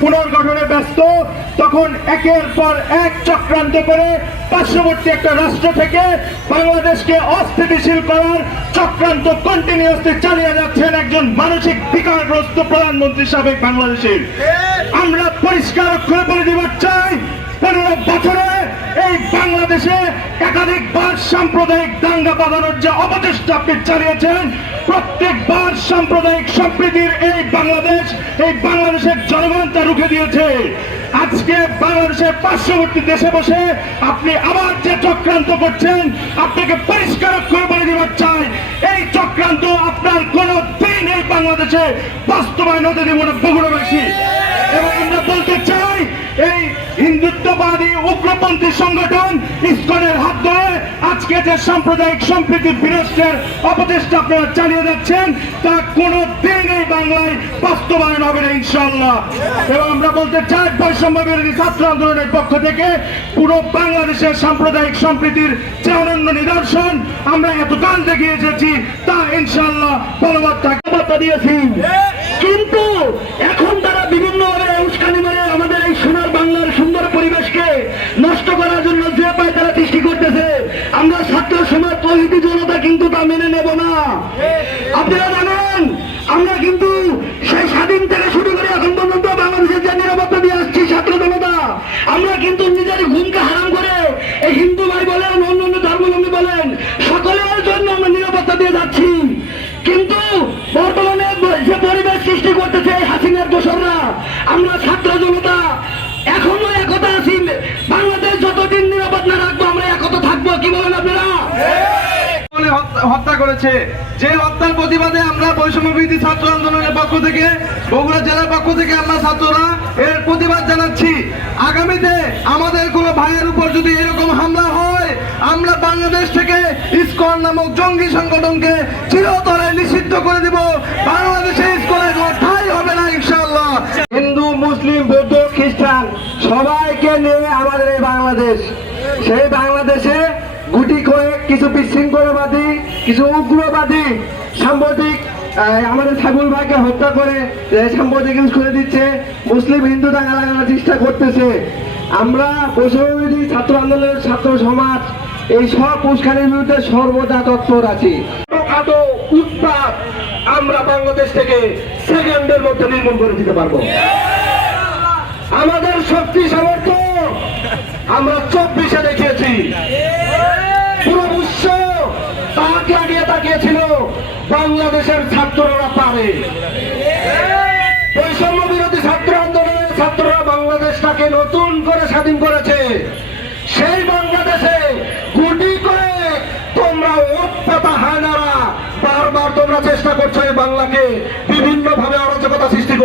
পুনর্গঠনে ব্যস্ত, তখন একের পর এক চক্রান্ত করে পার্শ্ববর্তী একটা রাষ্ট্র থেকে বাংলাদেশকে অস্থিতিশীল করার চক্রান্ত কন্টিনিউয়াসলি চালিয়ে যাচ্ছেন একজন মানসিক বিকারগ্রস্ত প্রধানমন্ত্রী সাবেক বাংলাদেশের। আমরা পরিষ্কার অক্ষরে বলে দিবার চাই, 15 বছরে এই বাংলাদেশে একাধিকবার সাম্প্রদায়িক দাঙ্গা বাঁধানোর যে অপচেষ্টা আপনি চালিয়েছেন, প্রত্যেকবার সাম্প্রদায়িক সম্প্রীতির এই বাংলাদেশের জনগণ তা রুখে দিয়েছে। আজকে বাংলাদেশের পার্শ্ববর্তী দেশে বসে আপনি আবার যে চক্রান্ত করছেন, আপনাকে পরিষ্কার করে বলে দেওয়ার চাই, এই চক্রান্ত আপনার কোন দিন এই বাংলাদেশে বাস্তবায়ন হতে দেব না বগুড়াবাসী। এবং আমরা বলতে চাই, এই হিন্দুত্ববাদী উগ্রপন্থী সংগঠন ইসকনের হাত ধরে আজকে যে সাম্প্রদায়িক সম্প্রীতির বিনষ্টের অপচেষ্টা আপনারা চালিয়ে যাচ্ছেন, তা কোনো দিন এই বাংলায় বাস্তবায়ন হবে না ইনশাআল্লাহ। এবং আমরা বলতে চাই, বৈষম্য বিরোধী ছাত্র আন্দোলনের পক্ষ থেকে পুরো বাংলাদেশের সাম্প্রদায়িক সম্প্রীতির যে অনন্য নিদর্শন আমরা এতকাল দেখে এসেছি, তা ইনশাআল্লাহ বলবৎ দিয়েছি। কিন্তু এখন তারা বিভিন্নভাবে উস্কানি মেরে আমাদের এই সোনার বাংলার সুন্দর পরিবেশকে নষ্ট করার জন্য যে পায় তারা সৃষ্টি করতেছে। আমরা ছাত্র সমাজ তৌহিদি জনতা কিন্তু তা মেনে নেব না। আপনারা জানেন, আমরা কিন্তু সেই স্বাধীন থেকে শুরু করে এখন পর্যন্ত বাংলাদেশের যে নিরাপত্তা দিয়ে আসছি ছাত্র জনতা, আমরা কিন্তু নিজের ঘুমকে হারাম করে এই হিন্দু ভাই বলেন, অন্যান্য ধর্মাবলম্বী বলেন, সকলের জন্য আমরা নিরাপত্তা দিয়ে যাচ্ছি। কিন্তু বর্তমানে যে পরিবেশ সৃষ্টি করতেছে এই হাসিনার দোসররা, আমরা ছাত্র জনতা এখনো একতা আছি। বাংলাদেশ যতদিন নিরাপদ না রাখবো, আমরা একতা থাকবো। কি বলেন আপনারা? হত্যা করেছে, যে হত্যার প্রতিবাদে আমরা বৈষম্য বিরোধী ছাত্র আন্দোলনের পক্ষ থেকে, বগুড়া জেলার পক্ষ থেকে আমরা ছাত্ররা এর প্রতিবাদ জানাচ্ছি। আগামীতে আমাদের কোনো ভাইয়ের উপর যদি এরকম হামলা হয়, আমরা বাংলাদেশ থেকে ইসকন নামক জঙ্গি সংগঠনকে চিরতরে নিষিদ্ধ করে দিব। বাংলাদেশে ইসকনের কোনো ঠাঁই হবে না ইনশাআল্লাহ। হিন্দু, মুসলিম, বৌদ্ধ, খ্রিস্টান সবাইকে নিয়ে আমাদের এই বাংলাদেশ। সেই বাংলাদেশে গুটি করে কিছু বিশৃঙ্খলাবাদী, কিছু উগ্রবাদী সাম্প্রতিক আমাদের সাইবুল ভাইকে হত্যা করে সাম্প্রতিক ইউজ করে দিচ্ছে, মুসলিম হিন্দু দাঙ্গা লাগানোর চেষ্টা করতেছে। আমরা বৈষম্যবিরোধী ছাত্র আন্দোলনের ছাত্র সমাজ এই সব উস্কানির বিরুদ্ধে সর্বদা তৎপর আছি। উৎপাত আমরা বাংলাদেশ থেকে সেকেন্ডের মধ্যে নির্মূল করে দিতে পারবো। আমাদের শক্তি সামর্থ্য আমরা 24-এ দেখিয়েছি। পুরো বিশ্ব তাকে আগিয়ে তাকিয়েছিল, বাংলাদেশের ছাত্ররা পারে। বৈষম্য বিরোধী ছাত্র আন্দোলনের ছাত্ররা বাংলাদেশটাকে নতুন করে স্বাধীন করেছে। সেই বাংলাদেশে গুটি করে তোমরা উৎপাতা হায়নারা বারবার তোমরা চেষ্টা করছো এই বাংলাকে বিভিন্ন ভাবে অরাজকতা সৃষ্টি করতে।